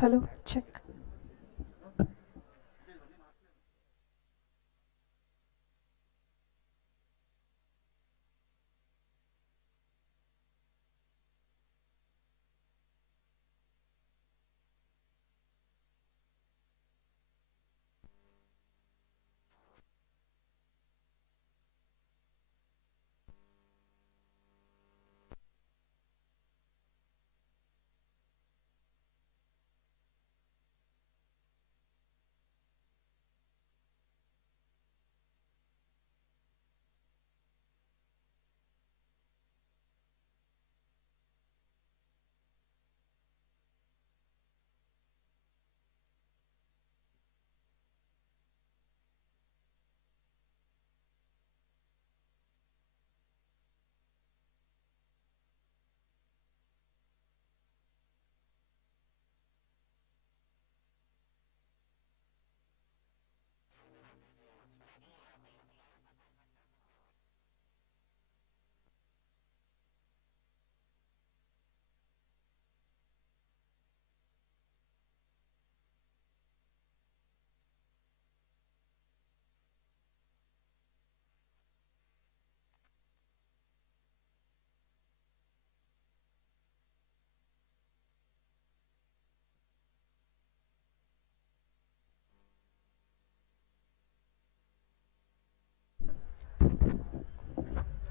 Hello, check.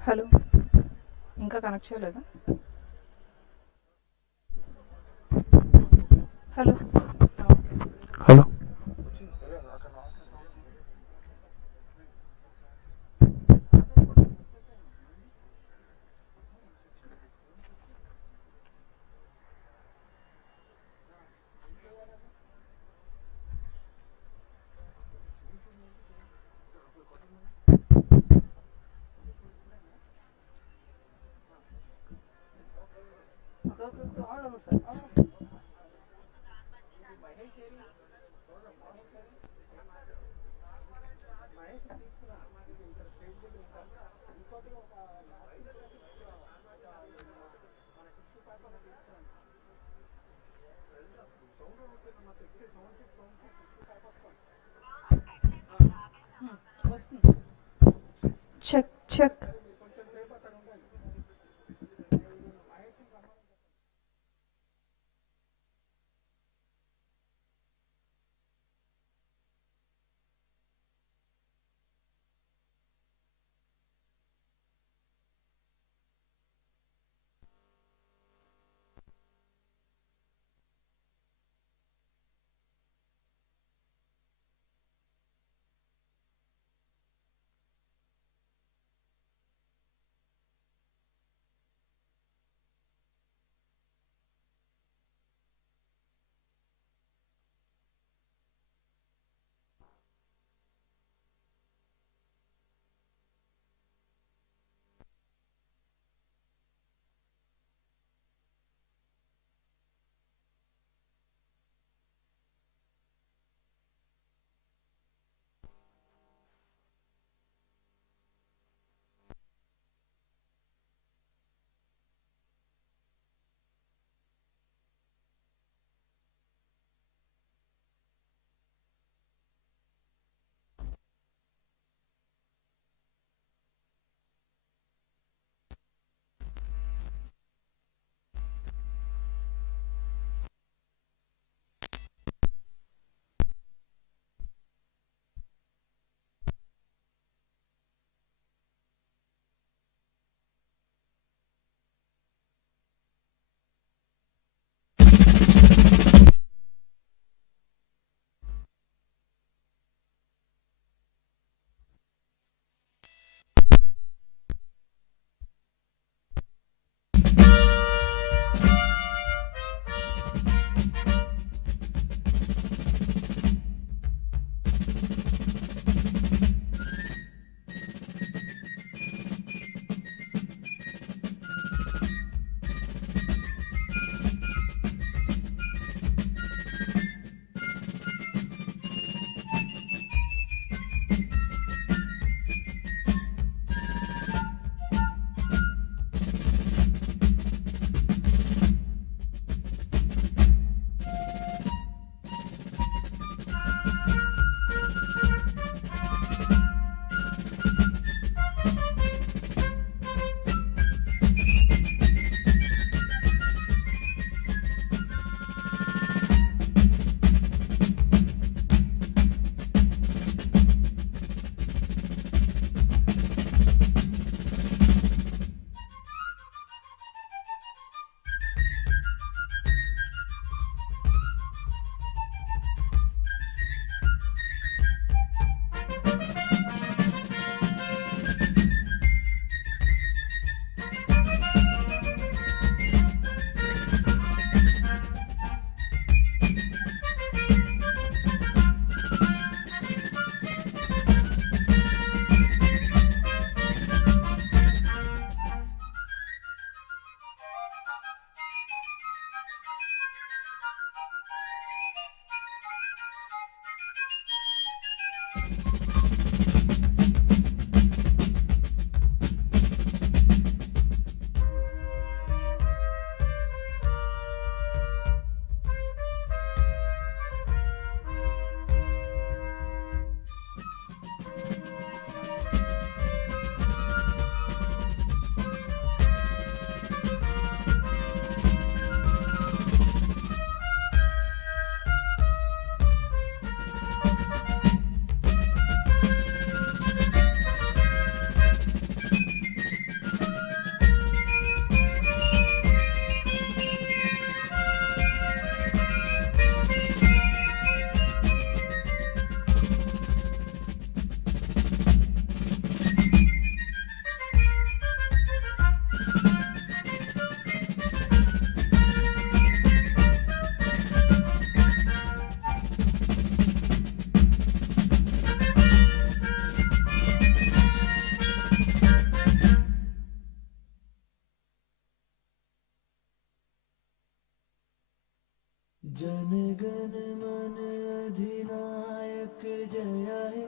Hello, ఇంకా connect చేయలేదా? Hello. Hello. Check check. जनगण मन अधिनायक जय हे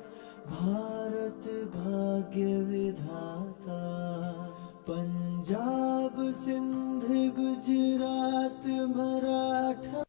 भारत भाग्य विधाता। पंजाब सिंध गुजरात मराठा।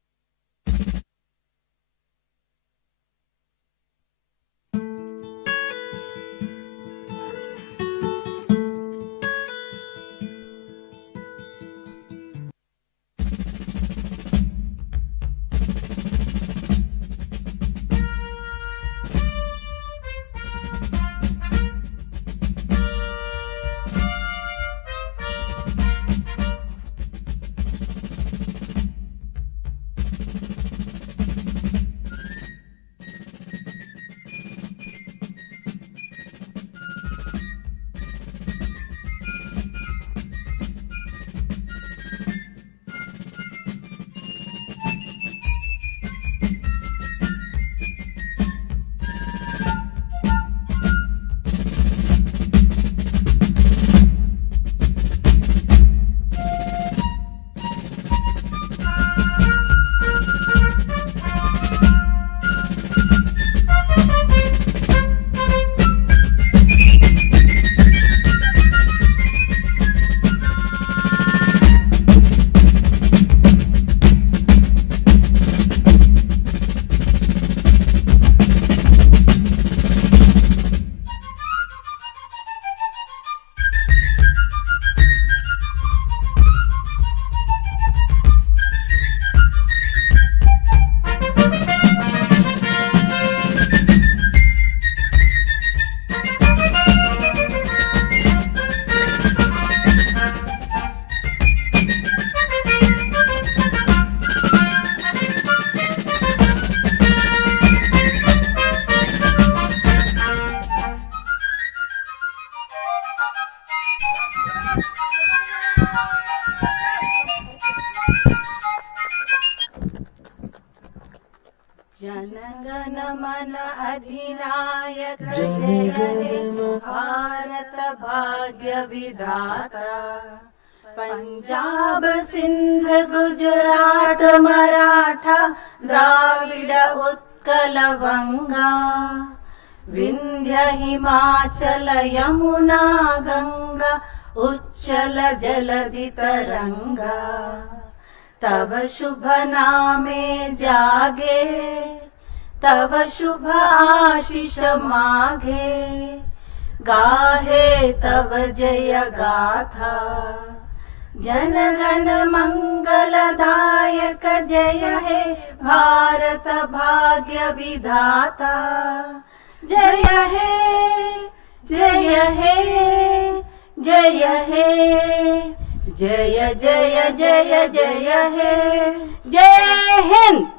जनगण मन अधिनायक जनगण जय हे मन भारत भाग्य विधाता। पंजाब सिंध गुजरात मराठा द्राविड उत्कल वंगा। विंध्य हिमाचल यमुना गंगा उच्चल जलधि तरंगा। तव शुभ नामे जागे तव शुभ आशीष मागे। गाहे तव जय गाथा जनगण मंगलदायक जय हे भारत भाग्य विधाता। जय हे जय हे जय हे जय जय जय जय हे। जय Hind.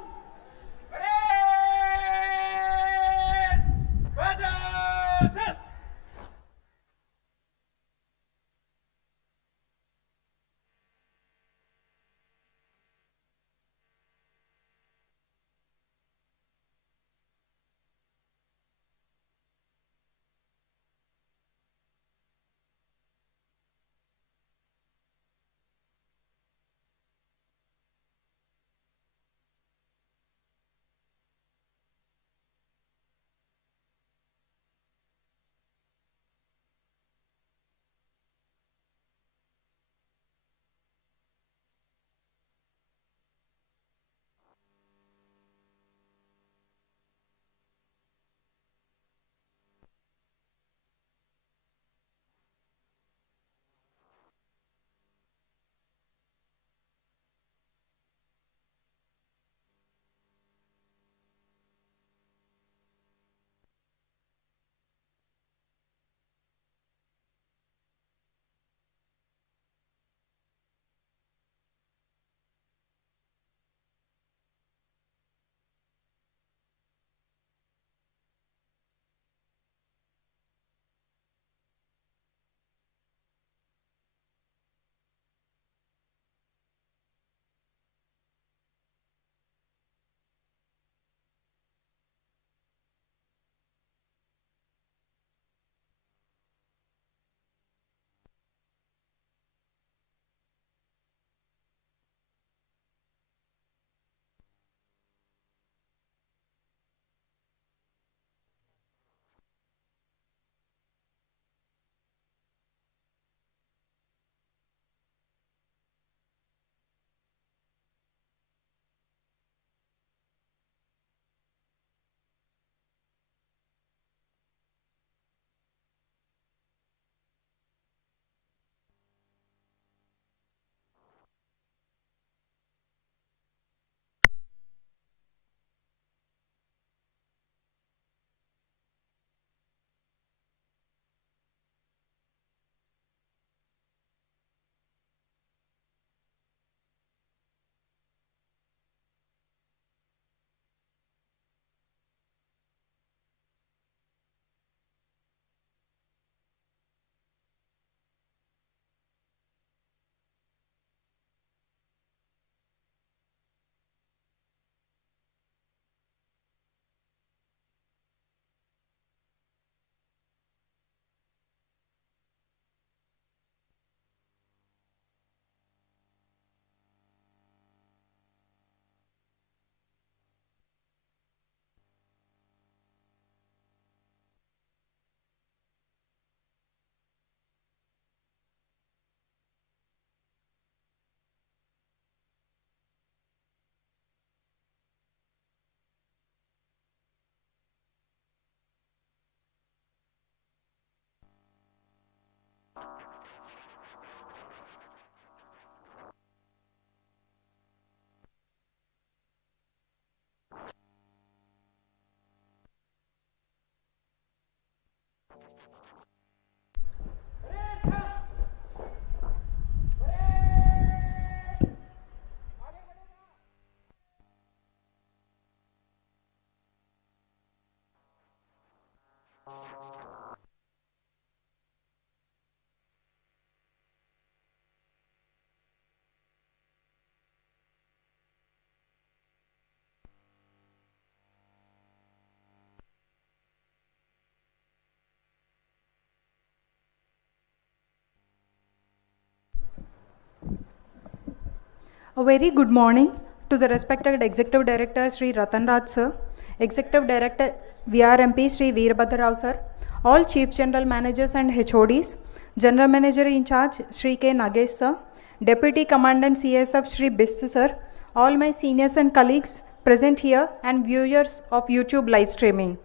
A very good morning to the respected Executive Director Sri Ratan Raj sir, Executive Director VRMP Sri Veerbhadra Rao sir, all Chief General Managers and HODs, General Manager in charge Sri K. Nagesh sir, Deputy Commandant CSF Sri Bistu sir, all my seniors and colleagues present here and viewers of YouTube live streaming.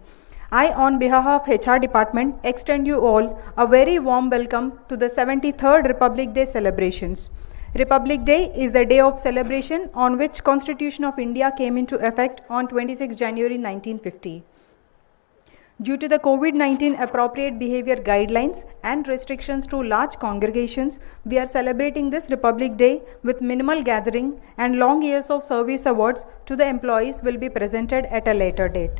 I, on behalf of HR Department, extend you all a very warm welcome to the 73rd Republic Day celebrations. Republic Day is the day of celebration on which Constitution of India came into effect on 26 January 1950. Due to the COVID-19 appropriate behavior guidelines and restrictions to large congregations, we are celebrating this Republic Day with minimal gathering, and long years of service awards to the employees will be presented at a later date.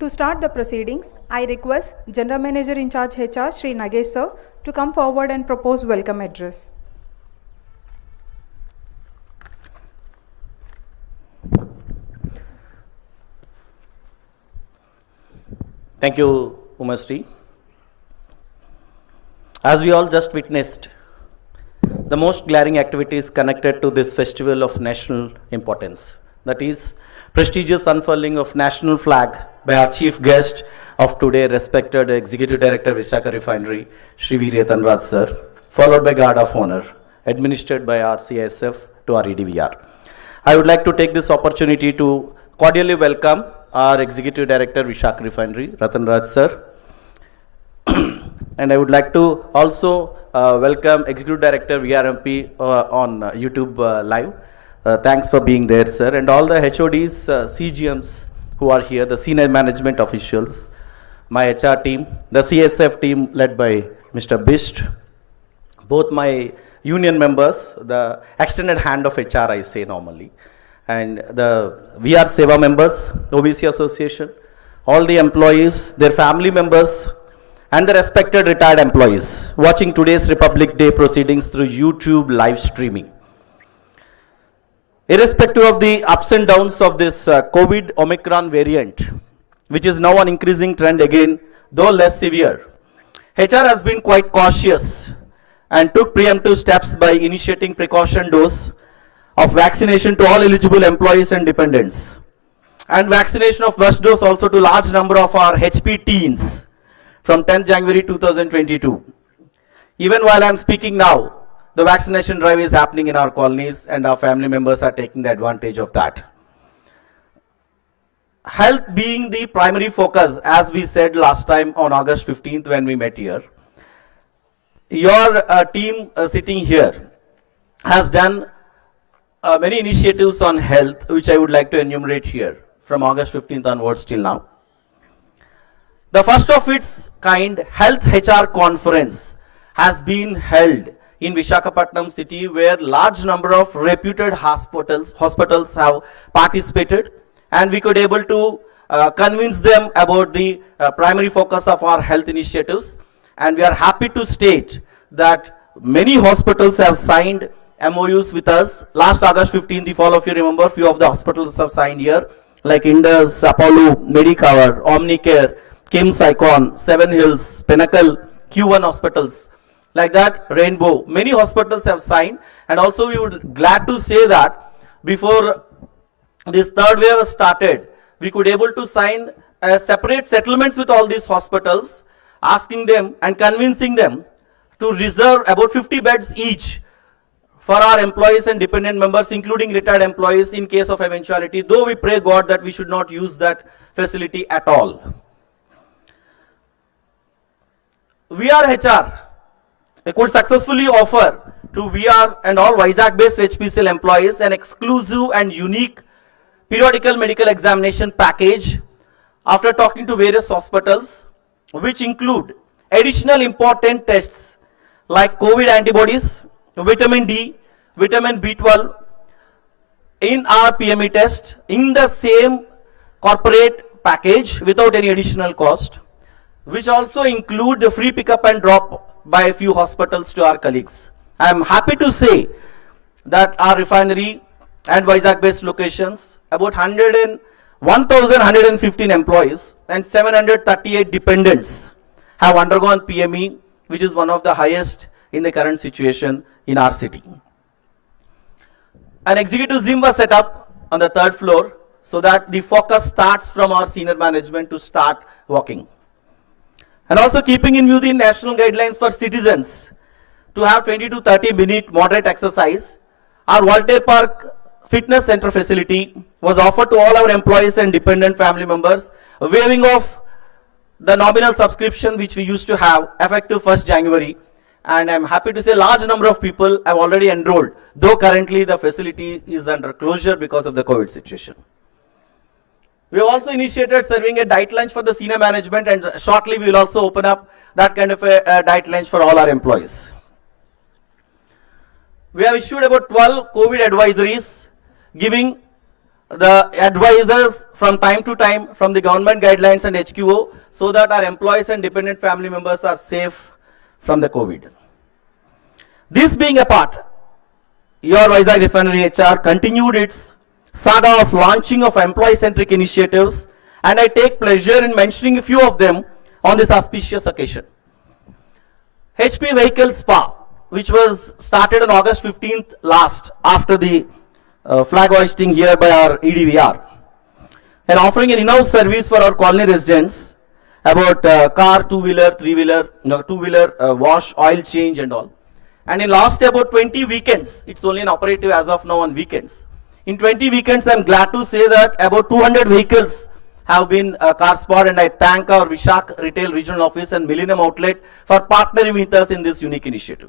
To start the proceedings, I request General Manager in charge HR Sri Nagesh sir to come forward and propose welcome address. Thank you, Umasri. As we all just witnessed, the most glaring activities connected to this festival of national importance, that is, prestigious unfurling of national flag by our chief guest of today, respected Executive Director Vishaka Refinery, Sri Veerbhadra Rao sir, followed by Guard of Honor, administered by our CSF to our EDVR. I would like to take this opportunity to cordially welcome our Executive Director Vishaka Refinery, Ratan Raj sir. And I would like to also welcome Executive Director VRMP on YouTube Live. Thanks for being there, sir. And all the HODs, CGMs who are here, the senior management officials, my HR team, the CSF team led by Mr. Bist, both my union members, the extended hand of HR I say normally, and the VR Seva members, OBC Association, all the employees, their family members, and the respected retired employees watching today's Republic Day proceedings through YouTube live streaming. Irrespective of the ups and downs of this COVID Omicron variant, which is now an increasing trend again, though less severe, HR has been quite cautious and took preemptive steps by initiating precaution dose of vaccination to all eligible employees and dependents, and vaccination of first dose also to large number of our HP teens from 10th January 2022. Even while I'm speaking now, the vaccination drive is happening in our colonies and our family members are taking the advantage of that. Health being the primary focus, as we said last time on August 15th when we met here, your team sitting here has done many initiatives on health, which I would like to enumerate here from August 15th onwards till now. The first of its kind Health HR Conference has been held in Visakhapatnam city, where large number of reputed hospitals have participated, and we could able to convince them about the primary focus of our health initiatives. And we are happy to state that many hospitals have signed MOUs with us. Last August 15th, if all of you remember, few of the hospitals have signed here, like Indus, Apollo, Medicover, Omnicare, KIMS Icon, Seven Hills, Pinnacle, Q1 hospitals, like that, Rainbow. Many hospitals have signed, and also we would glad to say that before this third wave started, we could able to sign separate settlements with all these hospitals, asking them and convincing them to reserve about 50 beds each for our employees and dependent members, including retired employees, in case of eventuality, though we pray God that we should not use that facility at all. VR HR could successfully offer to VR and all Vizag-based HPCL employees an exclusive and unique periodical medical examination package after talking to various hospitals, which include additional important tests like COVID antibodies, vitamin D, vitamin B12 in our PME test in the same corporate package without any additional cost, which also include the free pickup and drop by a few hospitals to our colleagues. I am happy to say that our refinery and Vizag-based locations, about 1,115 employees and 738 dependents have undergone PME, which is one of the highest in the current situation in our city. An executive gym was set up on the 3rd floor so that the focus starts from our senior management to start walking. And also keeping in view the national guidelines for citizens to have 20 to 30 minute moderate exercise, our Voltaire Park Fitness Center facility was offered to all our employees and dependent family members, waiving off the nominal subscription which we used to have effective 1st January. And I'm happy to say large number of people have already enrolled, though currently the facility is under closure because of the COVID situation. We have also initiated serving a diet lunch for the senior management, and shortly we will also open up that kind of a diet lunch for all our employees. We have issued about 12 COVID advisories, giving the advisors from time to time from the government guidelines and HQO so that our employees and dependent family members are safe from the COVID. This being apart, your Vizag Refinery HR continued its saga of launching of employee-centric initiatives, and I take pleasure in mentioning a few of them on this auspicious occasion. HP Vehicle Spa, which was started on August 15th last after the flag hoisting here by our EDVR, and offering an in-house service for our colony residents about car, two-wheeler, three-wheeler, two-wheeler wash, oil change and all. And in last about 20 weekends, it's only an operative as of now on weekends. In 20 weekends, I'm glad to say that about 200 vehicles have been car spot, and I thank our Vishak Retail Regional Office and Millennium Outlet for partnering with us in this unique initiative.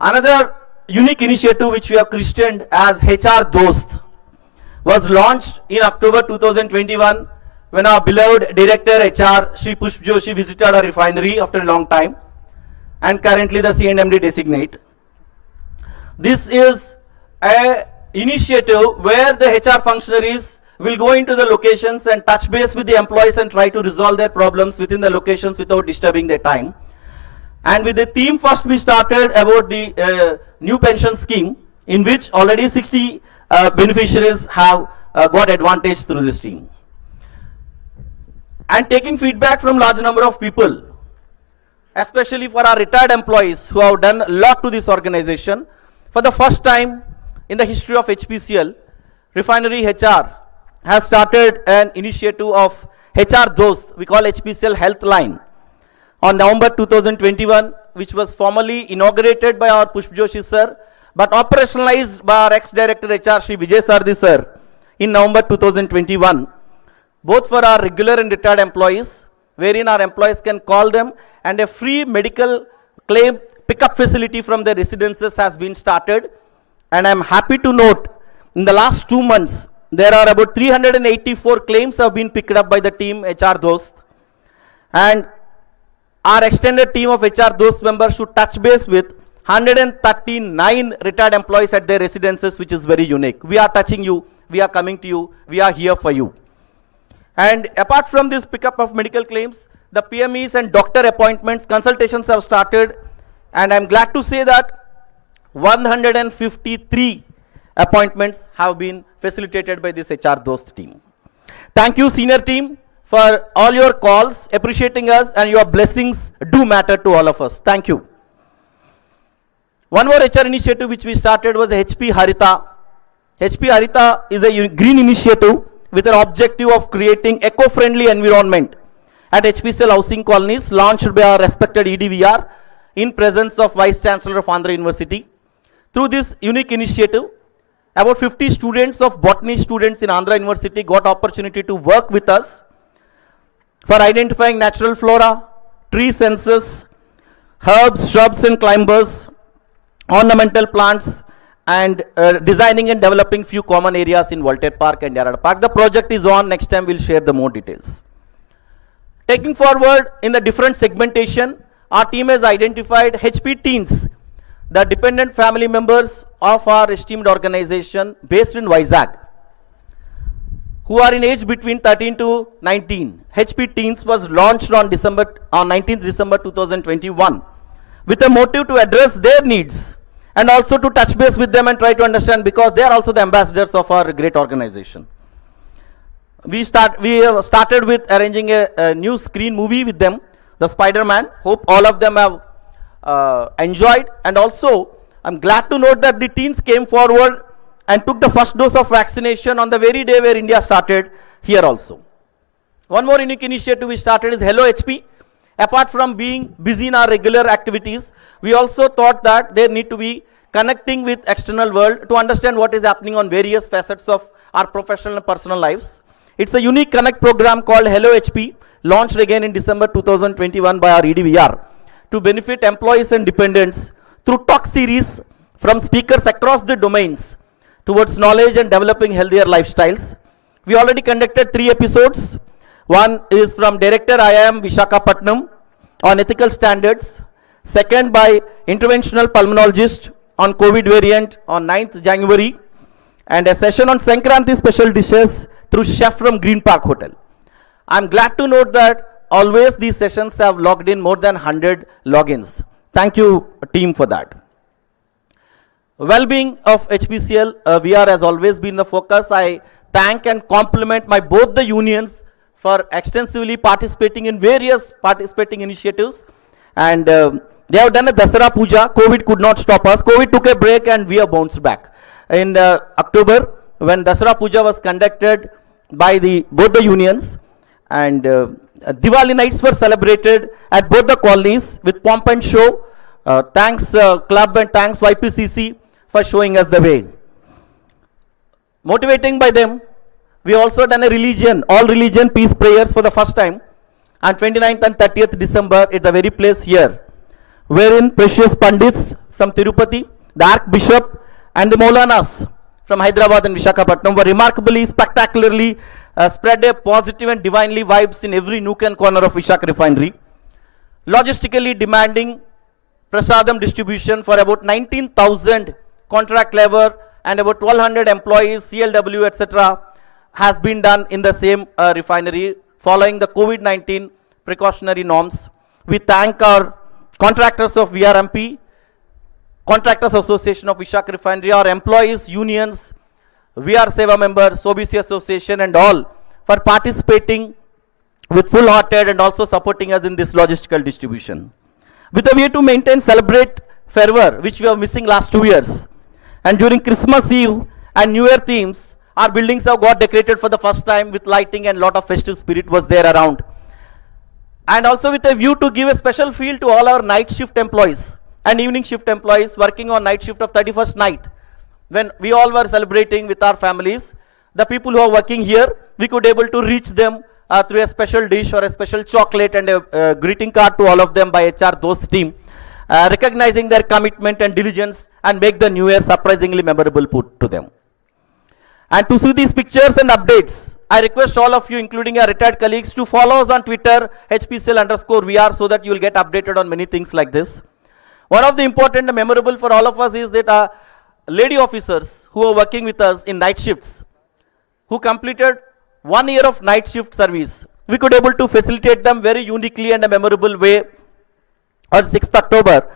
Another unique initiative which we have christened as HR Dost was launched in October 2021 when our beloved Director HR Shri Pushp Joshi visited our refinery after a long time, and currently the CNMD designate. This is an initiative where the HR functionaries will go into the locations and touch base with the employees and try to resolve their problems within the locations without disturbing their time. And with the theme, first we started about the new pension scheme, in which already 60 beneficiaries have got advantage through this scheme. And taking feedback from large number of people, especially for our retired employees who have done a lot to this organization, for the first time in the history of HPCL, Refinery HR has started an initiative of HR Dost, we call HPCL Health Line, on November 2021, which was formally inaugurated by our Pushp Joshi sir, but operationalized by our ex-director HR Shri Vijay Sardi sir in November 2021, both for our regular and retired employees, wherein our employees can call them, and a free medical claim pickup facility from their residences has been started. And I am happy to note, in the last 2 months, there are about 384 claims have been picked up by the team HR Dost, and our extended team of HR Dost members should touch base with 139 retired employees at their residences, which is very unique. We are touching you, we are coming to you, we are here for you. And apart from this pickup of medical claims, the PMEs and doctor appointments, consultations have started, and I'm glad to say that 153 appointments have been facilitated by this HR Dost team. Thank you, senior team, for all your calls, appreciating us, and your blessings do matter to all of us. Thank you. One more HR initiative which we started was HP Harita. HP Harita is a green initiative with an objective of creating eco-friendly environment at HPCL housing colonies, launched by our respected EDVR in presence of Vice Chancellor of Andhra University. Through this unique initiative, about 50 students of botany students in Andhra University got opportunity to work with us for identifying natural flora, tree census, herbs, shrubs and climbers, ornamental plants, and designing and developing few common areas in Voltaire Park and Yarada Park. The project is on, next time we'll share the more details. Taking forward in the different segmentation, our team has identified HP Teens, the dependent family members of our esteemed organization based in Vizag, who are in age between 13 to 19. HP Teens was launched on 19th December 2021 with a motive to address their needs and also to touch base with them and try to understand, because they are also the ambassadors of our great organization. We have started with arranging a new screen movie with them, the Spider-Man. Hope all of them have enjoyed, and also I'm glad to note that the teens came forward and took the first dose of vaccination on the very day where India started here also. One more unique initiative we started is Hello HP. Apart from being busy in our regular activities, we also thought that there need to be connecting with external world to understand what is happening on various facets of our professional and personal lives. It's a unique connect program called Hello HP, launched again in December 2021 by our EDVR to benefit employees and dependents through talk series from speakers across the domains towards knowledge and developing healthier lifestyles. We already conducted 3 episodes. One is from Director IIM Visakhapatnam on ethical standards. Second by interventional pulmonologist on COVID variant on 9th January. And a session on Sankranti special dishes through chef from Green Park Hotel. I'm glad to note that always these sessions have logged in more than 100 logins. Thank you, team, for that. Well-being of HPCL, VR has always been the focus. I thank and compliment both the unions for extensively participating in various participating initiatives. And they have done a Dasara Puja. COVID could not stop us. COVID took a break and we have bounced back. In October, when Dasara Puja was conducted by both the unions, and Diwali nights were celebrated at both the colonies with pomp and show. Thanks club and thanks YPCC for showing us the way. Motivating by them, we also done a all religion peace prayers for the first time on 29th and 30th December at the very place here, wherein precious Pandits from Tirupati, the Archbishop and the Maulanas from Hyderabad and Visakhapatnam were remarkably, spectacularly spread a positive and divinely vibes in every nook and corner of Vishak refinery, logistically demanding prasadam distribution for about 19,000 contract labor and about 1,200 employees, CLW, etc. has been done in the same refinery following the COVID-19 precautionary norms. We thank our contractors of VRMP, Contractors Association of Vishak Refinery, our employees, unions, VR Seva members, OBC Association and all for participating with full-hearted and also supporting us in this logistical distribution. With a way to maintain, celebrate fervor, which we are missing last 2 years. And during Christmas Eve and New Year themes, our buildings have got decorated for the first time with lighting and lot of festive spirit was there around. And also with a view to give a special feel to all our night shift employees and evening shift employees working on night shift of 31st night. When we all were celebrating with our families, the people who are working here, we could able to reach them through a special dish or a special chocolate and a greeting card to all of them by HR Dost team, recognizing their commitment and diligence and make the new year surprisingly memorable put to them. And to see these pictures and updates, I request all of you, including our retired colleagues, to follow us on Twitter, HPCL_VR, so that you will get updated on many things like this. One of the important and memorable for all of us is that lady officers who are working with us in night shifts, who completed 1 year of night shift service, we could able to facilitate them very uniquely and a memorable way on 6th October.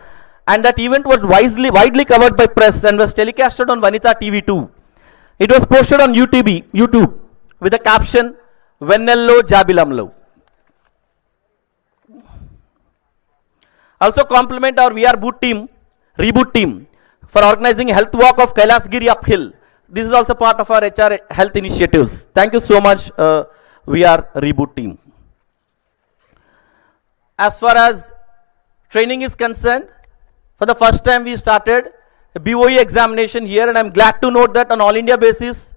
And that event was widely covered by press and was telecasted on Vanita TV 2. It was posted on YouTube with the caption, Vennello Jabilamlo. Also compliment our VR Reboot team for organizing health walk of Kailasgiri uphill. This is also part of our HR health initiatives. Thank you so much, VR Reboot team. As far as training is concerned, for the first time we started a BOE examination here, and I'm glad to note that on all India basis,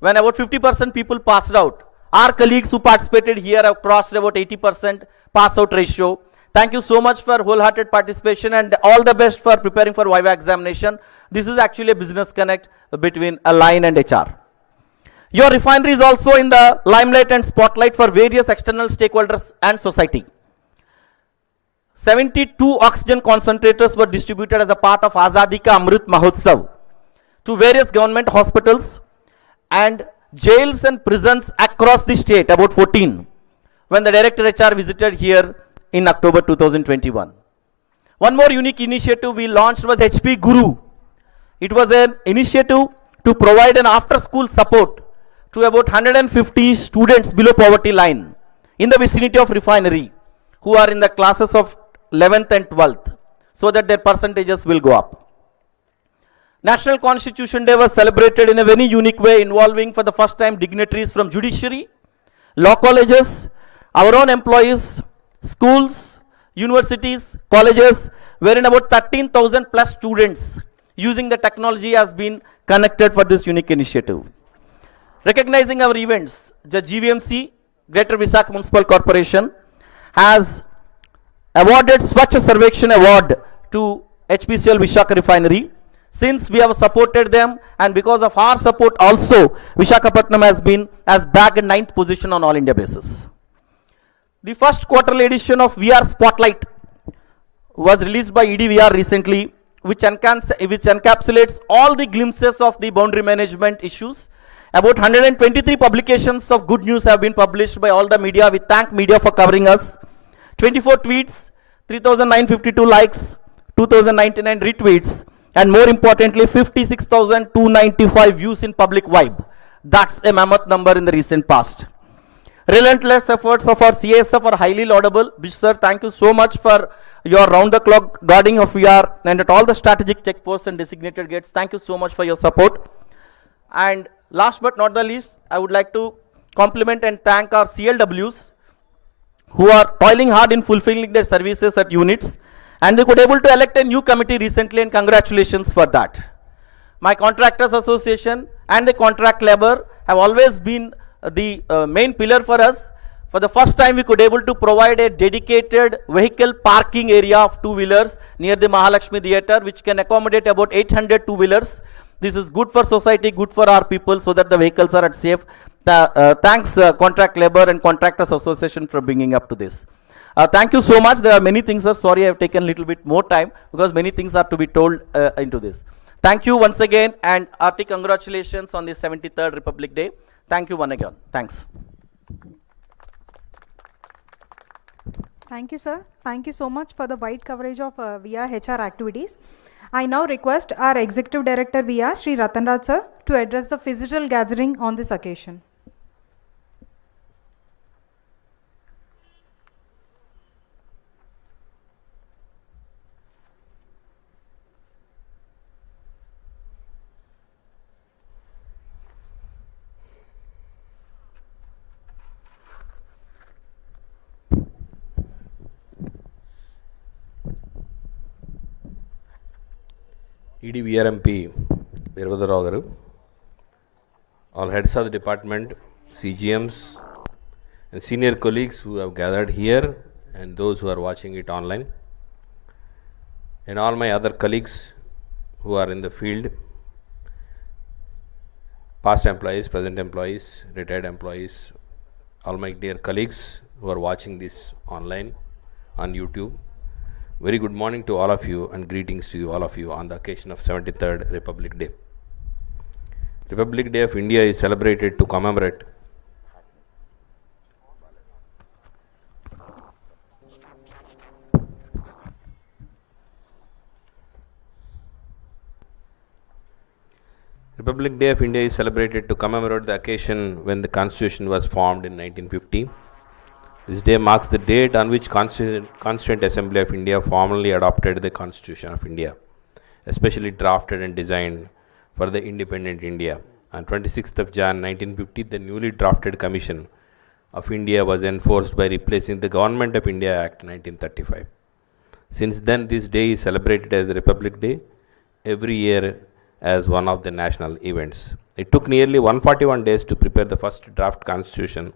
when about 50% people passed out, our colleagues who participated here have crossed about 80% pass out ratio. Thank you so much for wholehearted participation and all the best for preparing for Viva examination. This is actually a business connect between a line and HR. Your refinery is also in the limelight and spotlight for various external stakeholders and society. 72 oxygen concentrators were distributed as a part of Azadi Ka Amrit Mahotsav to various government hospitals and jails and prisons across the state, about 14, when the Director HR visited here in October 2021. One more unique initiative we launched was HP Guru. It was an initiative to provide an after-school support to about 150 students below poverty line in the vicinity of refinery who are in the classes of 11th and 12th, so that their percentages will go up. National Constitution Day was celebrated in a very unique way, involving for the first time dignitaries from judiciary, law colleges, our own employees, schools, universities, colleges, wherein about 13,000 plus students using the technology has been connected for this unique initiative. Recognizing our events, the GVMC, Greater Visakhapatnam Municipal Corporation, has awarded Swachh Sarvekshan Award to HPCL Visakhapatnam Refinery. Since we have supported them, and because of our support also, Visakhapatnam has bagged 9th position on all India basis. The first quarterly edition of VR Spotlight was released by EDVR recently, which encapsulates all the glimpses of the boundary management issues. About 123 publications of good news have been published by all the media. We thank media for covering us. 24 tweets, 3,952 likes, 2,099 retweets, and more importantly, 56,295 views in public vibe. That's a mammoth number in the recent past. Relentless efforts of our CSF are highly laudable. Bish sir, thank you so much for your round-the-clock guarding of VR and at all the strategic checkposts and designated gates. Thank you so much for your support. And last but not the least, I would like to compliment and thank our CLWs who are toiling hard in fulfilling their services at units, and they could able to elect a new committee recently, and congratulations for that. My contractors association and the contract labor have always been the main pillar for us. For the first time, we could able to provide a dedicated vehicle parking area of two-wheelers near the Mahalakshmi Theatre, which can accommodate about 800 two-wheelers. This is good for society, good for our people, so that the vehicles are at safe. Thanks Contract Labor and Contractors Association for bringing up to this. Thank you so much. There are many things, sir. Sorry, I have taken a little bit more time because many things are to be told into this. Thank you once again, and hearty congratulations on the 73rd Republic Day. Thank you once again. Thanks. Thank you, sir. Thank you so much for the wide coverage of VR HR activities. I now request our Executive Director VR, Sri Ratan Raj sir, to address the physical gathering on this occasion. EDVRMP Veerabhadrarao garu, all heads of the department, CGMs, and senior colleagues who have gathered here and those who are watching it online, and all my other colleagues who are in the field, past employees, present employees, retired employees, all my dear colleagues who are watching this online on YouTube. Very good morning to all of you and greetings to all of you on the occasion of 73rd Republic Day. Republic Day of India is celebrated to commemorate Republic Day of India is celebrated to commemorate the occasion when the Constitution was formed in 1950. This day marks the date on which Constituent Assembly of India formally adopted the Constitution of India, especially drafted and designed for the independent India. On 26th of January 1950, the newly drafted Commission of India was enforced by replacing the Government of India Act 1935. Since then, this day is celebrated as the Republic Day every year as one of the national events. It took nearly 141 days to prepare the first draft Constitution,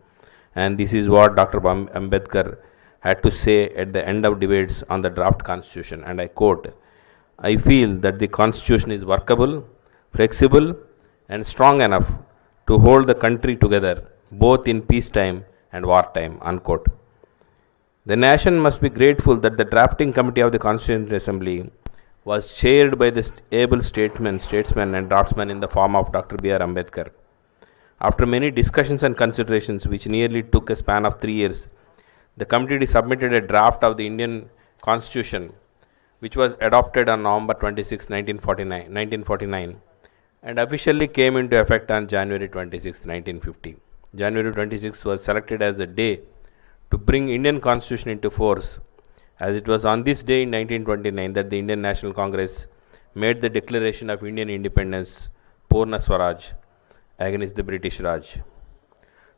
and this is what Dr. Ambedkar had to say at the end of debates on the draft Constitution, and I quote, "I feel that the Constitution is workable, flexible, and strong enough to hold the country together both in peacetime and wartime," unquote. The nation must be grateful that the drafting committee of the Constituent Assembly was chaired by the able statesman and draftsman in the form of Dr. B.R. Ambedkar. After many discussions and considerations, which nearly took a span of 3 years, the committee submitted a draft of the Indian Constitution, which was adopted on November 26, 1949, and officially came into effect on January 26, 1950. January 26 was selected as the day to bring Indian Constitution into force, as it was on this day in 1929 that the Indian National Congress made the declaration of Indian independence, Purna Swaraj, against the British Raj.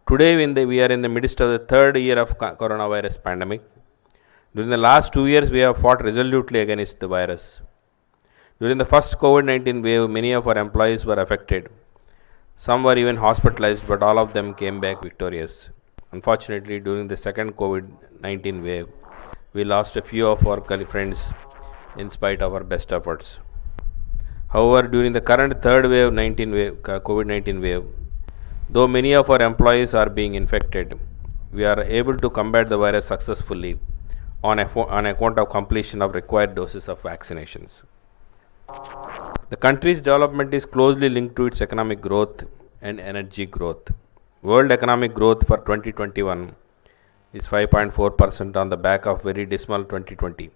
Today, we are in the midst of the third year of coronavirus pandemic. During the last 2 years, we have fought resolutely against the virus. During the first COVID-19 wave, many of our employees were affected. Some were even hospitalized, but all of them came back victorious. Unfortunately, during the second COVID-19 wave, we lost a few of our friends in spite of our best efforts. However, during the current third wave, COVID-19 wave, though many of our employees are being infected, we are able to combat the virus successfully on account of completion of required doses of vaccinations. The country's development is closely linked to its economic growth and energy growth. World economic growth for 2021 is 5.4% on the back of very dismal 2020.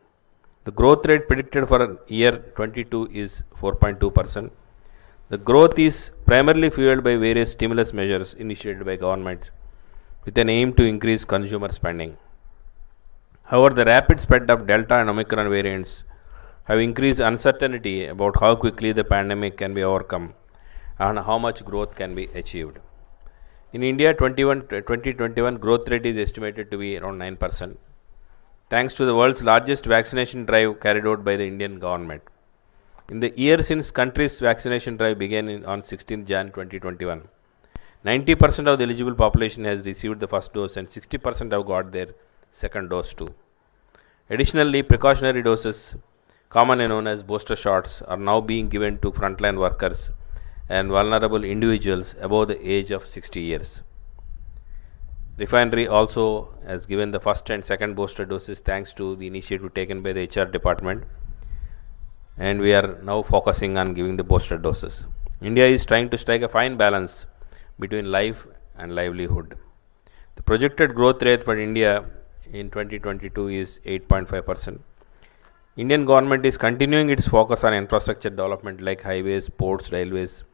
The growth rate predicted for year 22 is 4.2%. The growth is primarily fueled by various stimulus measures initiated by governments with an aim to increase consumer spending. However, the rapid spread of Delta and Omicron variants have increased uncertainty about how quickly the pandemic can be overcome and how much growth can be achieved. In India, 2021 growth rate is estimated to be around 9%, thanks to the world's largest vaccination drive carried out by the Indian government. In the year since country's vaccination drive began on 16th Jan 2021, 90% of the eligible population has received the first dose and 60% have got their second dose too. Additionally, precautionary doses, commonly known as booster shots, are now being given to frontline workers and vulnerable individuals above the age of 60 years. Refinery also has given the first and second booster doses thanks to the initiative taken by the HR department, and we are now focusing on giving the booster doses. India is trying to strike a fine balance between life and livelihood. The projected growth rate for India in 2022 is 8.5%. Indian government is continuing its focus on infrastructure development like highways, ports, railways,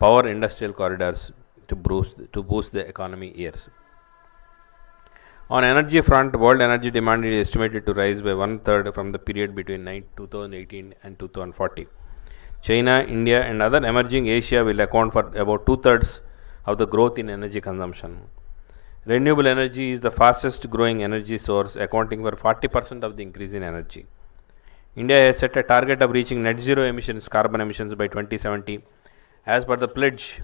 power industrial corridors to boost the economy years. On energy front, world energy demand is estimated to rise by 1/3 from the period between 2018 and 2040. China, India and other emerging Asia will account for about 2/3 of the growth in energy consumption. Renewable energy is the fastest growing energy source, accounting for 40% of the increase in energy. India has set a target of reaching net zero carbon emissions by 2070, as per the pledge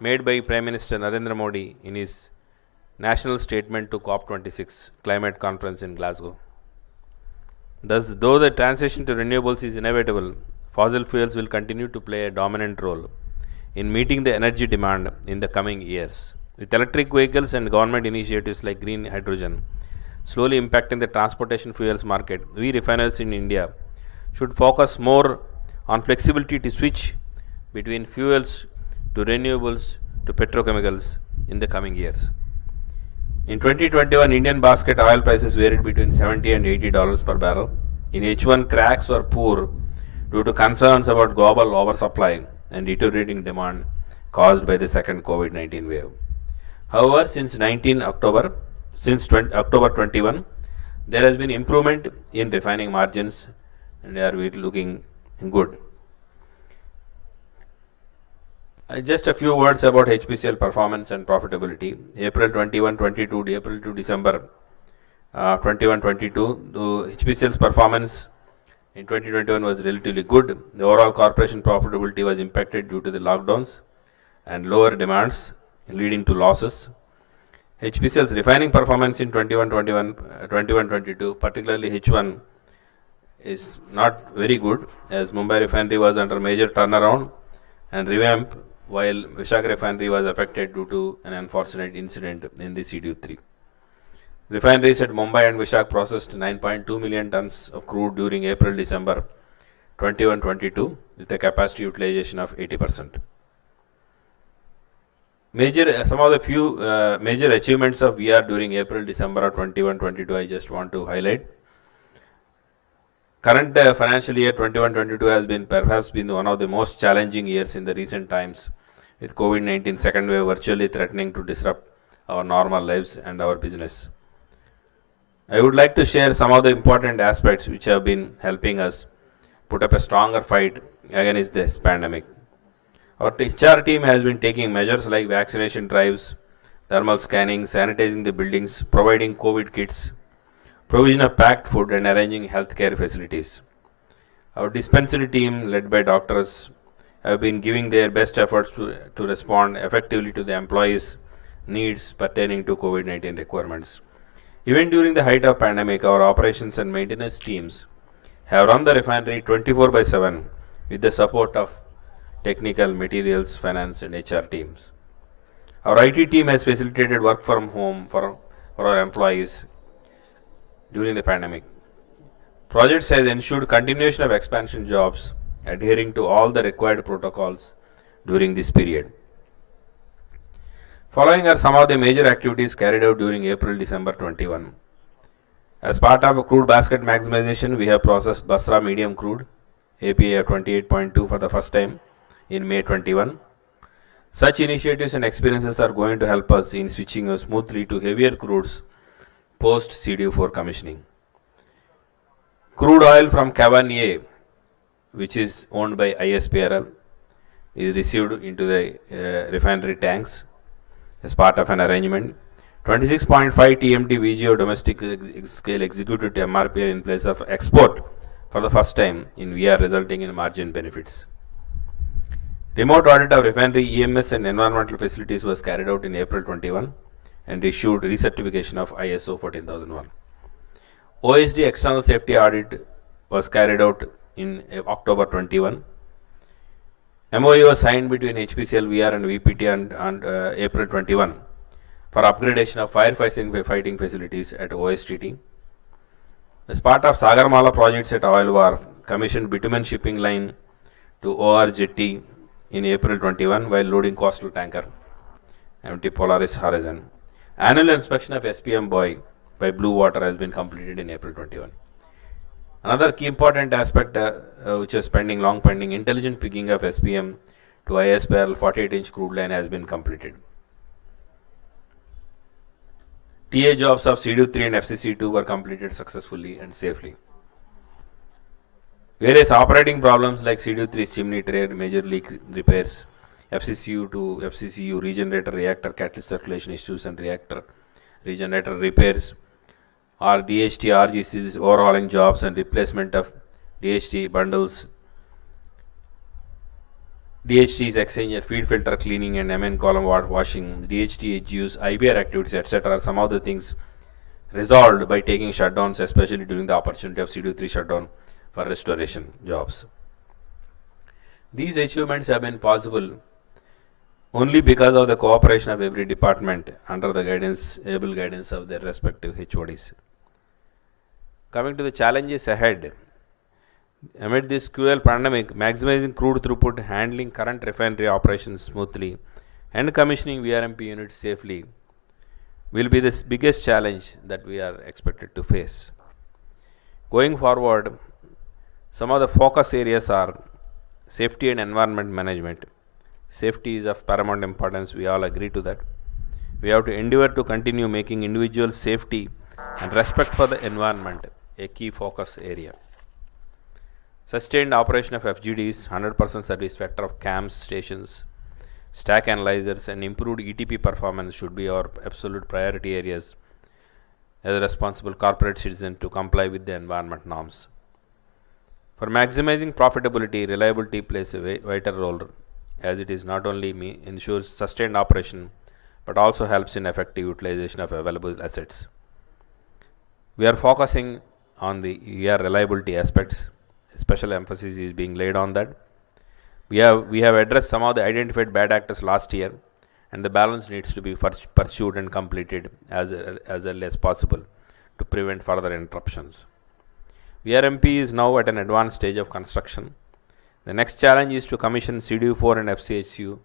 made by Prime Minister Narendra Modi in his national statement to COP26 climate conference in Glasgow. Thus, though the transition to renewables is inevitable, fossil fuels will continue to play a dominant role in meeting the energy demand in the coming years. With electric vehicles and government initiatives like green hydrogen slowly impacting the transportation fuels market, we refiners in India should focus more on flexibility to switch between fuels to renewables to petrochemicals in the coming years. In 2021, Indian basket oil prices varied between $70 and $80 per barrel. In H1, cracks were poor due to concerns about global oversupply and deteriorating demand caused by the second COVID-19 wave. However, since October 21, there has been improvement in refining margins and they are looking good. Just a few words about HPCL performance and profitability. April 21-22 to April to December 21-22, the HPCL's performance in 2021 was relatively good. The overall corporation profitability was impacted due to the lockdowns and lower demands, leading to losses. HPCL's refining performance in 21-22, particularly H1, is not very good, as Mumbai refinery was under major turnaround and revamp, while Visakhapatnam refinery was affected due to an unfortunate incident in the CDU3. Refineries at Mumbai and Visakhapatnam processed 9.2 million tons of crude during April-December 21-22 with a capacity utilization of 80%. Some of the few major achievements of VR during April-December of 21-22 I just want to highlight. Current financial year 21-22 has been perhaps one of the most challenging years in the recent times, with COVID-19 second wave virtually threatening to disrupt our normal lives and our business. I would like to share some of the important aspects which have been helping us put up a stronger fight against this pandemic. Our HR team has been taking measures like vaccination drives, thermal scanning, sanitizing the buildings, providing COVID kits, provision of packed food, and arranging healthcare facilities. Our dispensary team, led by doctors, have been giving their best efforts to respond effectively to the employees' needs pertaining to COVID-19 requirements. Even during the height of pandemic, our operations and maintenance teams have run the refinery 24/7 with the support of technical, materials, finance, and HR teams. Our IT team has facilitated work from home for our employees during the pandemic. Projects has ensured continuation of expansion jobs, adhering to all the required protocols during this period. Following are some of the major activities carried out during April-December 21. As part of crude basket maximization, we have processed Basra medium crude, API of 28.2 for the first time in May 21. Such initiatives and experiences are going to help us in switching smoothly to heavier crudes post CDU4 commissioning. Crude oil from Cavanier, which is owned by ISPRL, is received into the refinery tanks as part of an arrangement. 26.5 TMT VGO domestic scale executed to MRPL in place of export for the first time in VR, resulting in margin benefits. Remote audit of refinery EMS and environmental facilities was carried out in April 21 and issued recertification of ISO 14001. OSD external safety audit was carried out in October 21. MOU was signed between HPCL VR and VPT on April 21 for upgradation of firefighting facilities at OSTT. As part of Sagarmala projects at Oil Wharf, commissioned bitumen shipping line to OR Jetty in April 21 while loading coastal tanker MT Polaris Horizon. Annual inspection of SPM buoy by Blue Water has been completed in April 21. Another key important aspect which is long pending, intelligent picking of SPM to ISPL 48-inch crude line has been completed. TA jobs of CDU3 and FCC2 were completed successfully and safely. Various operating problems like CDU3 chimney tray, major leak repairs, FCCU to FCCU regenerator reactor catalyst circulation issues and reactor regenerator repairs, or DHT RGC's overhauling jobs and replacement of DHT bundles, DHT's exchanger feed filter cleaning and MN column washing, DHT HGU's IBR activities, etc. are some of the things resolved by taking shutdowns, especially during the opportunity of CDU3 shutdown for restoration jobs. These achievements have been possible only because of the cooperation of every department under the able guidance of their respective HODs. Coming to the challenges ahead, amid this cruel pandemic, maximizing crude throughput, handling current refinery operations smoothly, and commissioning VRMP units safely will be the biggest challenge that we are expected to face. Going forward, some of the focus areas are safety and environment management. Safety is of paramount importance, we all agree to that. We have to endeavor to continue making individual safety and respect for the environment a key focus area. Sustained operation of FGDs, 100% service factor of CAMS stations, stack analyzers, and improved ETP performance should be our absolute priority areas as a responsible corporate citizen to comply with the environment norms. For maximizing profitability, reliability plays a vital role, as it is not only ensures sustained operation but also helps in effective utilization of available assets. We are focusing on the reliability aspects. Special emphasis is being laid on that. We have addressed some of the identified bad actors last year, and the balance needs to be pursued and completed as early as possible to prevent further interruptions. VRMP is now at an advanced stage of construction. The next challenge is to commission CDU4 and FCHU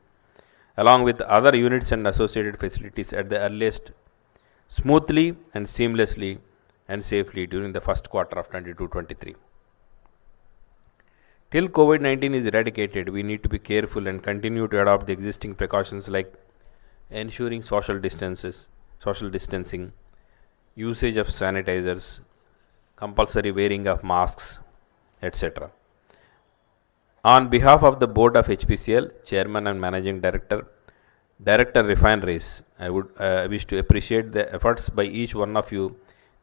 along with other units and associated facilities at the earliest, smoothly and seamlessly and safely during the first quarter of 22-23. Till COVID-19 is eradicated, we need to be careful and continue to adopt the existing precautions like ensuring social distancing, usage of sanitizers, compulsory wearing of masks, etc. On behalf of the board of HPCL, Chairman and Managing Director, Director Refineries, I would wish to appreciate the efforts by each one of you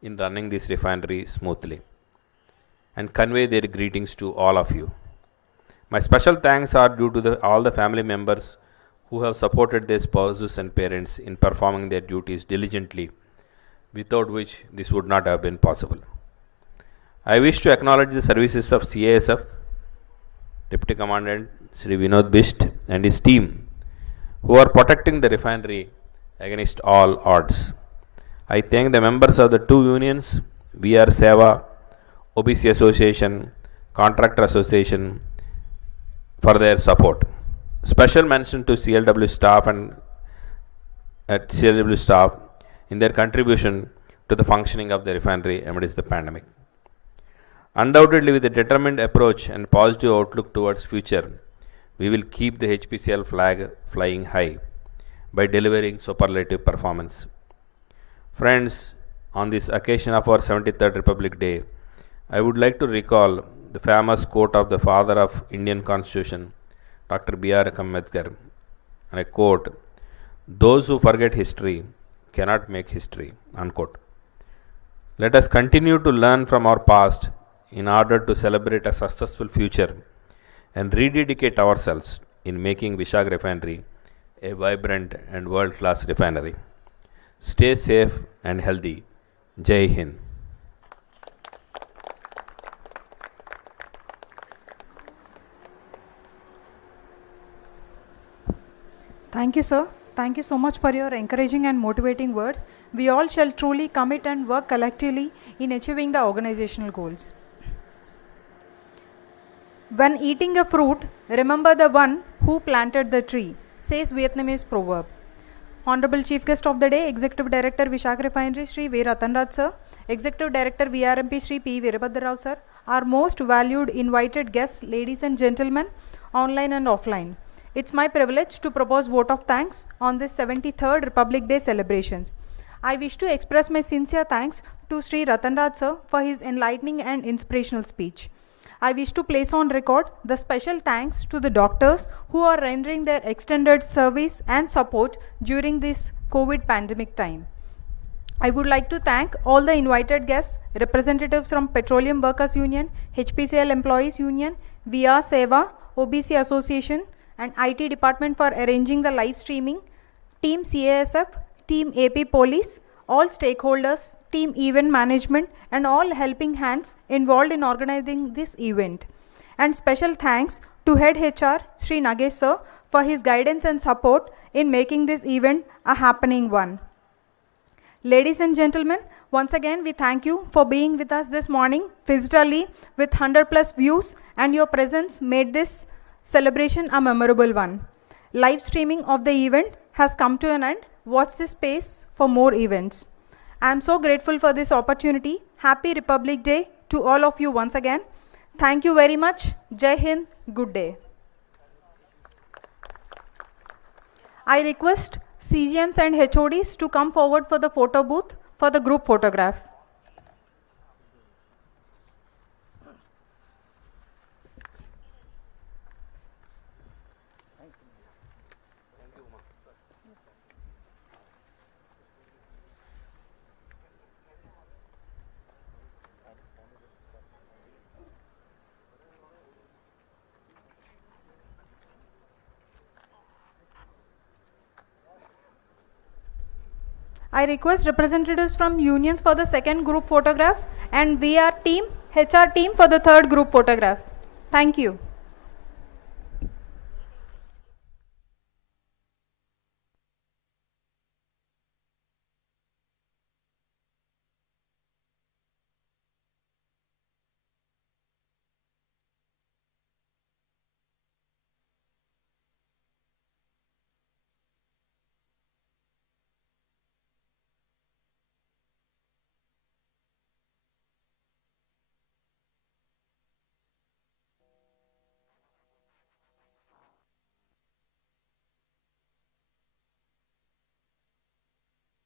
in running this refinery smoothly and convey their greetings to all of you. My special thanks are due to all the family members who have supported their spouses and parents in performing their duties diligently, without which this would not have been possible. I wish to acknowledge the services of CASF, Deputy Commandant Sri Vinod Bisht and his team, who are protecting the refinery against all odds. I thank the members of the two unions, VR Seva, OBC Association, Contractor Association, for their support. Special mention to CLW staff and CLW staff in their contribution to the functioning of the refinery amidst the pandemic. Undoubtedly, with a determined approach and positive outlook towards future, we will keep the HPCL flag flying high by delivering superlative performance. Friends, on this occasion of our 73rd Republic Day, I would like to recall the famous quote of the father of Indian Constitution, Dr. B.R. Ambedkar, and I quote, "Those who forget history cannot make history," unquote. Let us continue to learn from our past in order to celebrate a successful future and rededicate ourselves in making Vishag Refinery a vibrant and world-class refinery. Stay safe and healthy. Jai Hind. Thank you, sir. Thank you so much for your encouraging and motivating words. We all shall truly commit and work collectively in achieving the organizational goals. When eating a fruit, remember the one who planted the tree, says Vietnamese proverb. Honorable Chief Guest of the Day, Executive Director Vishag Refinery, Shri V. Ratanraj sir, Executive Director VRMP Shri P. Veerabhadra Rao sir, our most valued invited guests, ladies and gentlemen, online and offline. It's my privilege to propose vote of thanks on this 73rd Republic Day celebrations. I wish to express my sincere thanks to Shri Ratanraj sir for his enlightening and inspirational speech. I wish to place on record the special thanks to the doctors who are rendering their extended service and support during this COVID pandemic time. I would like to thank all the invited guests, representatives from Petroleum Workers Union, HPCL Employees Union, VR Seva, OBC Association, and IT Department for arranging the live streaming, Team CASF, Team AP Police, all stakeholders, Team Event Management, and all helping hands involved in organizing this event. And special thanks to Head HR, Sri Nagesh sir, for his guidance and support in making this event a happening one. Ladies and gentlemen, once again we thank you for being with us this morning physically with 100+ views, and your presence made this celebration a memorable one. Live streaming of the event has come to an end. Watch this space for more events. I am so grateful for this opportunity. Happy Republic Day to all of you once again. Thank you very much. Jai Hind. Good day. I request CGMs and HODs to come forward for the photo booth for the group photograph. I request representatives from unions for the second group photograph and VR team, HR team for the third group photograph. Thank you.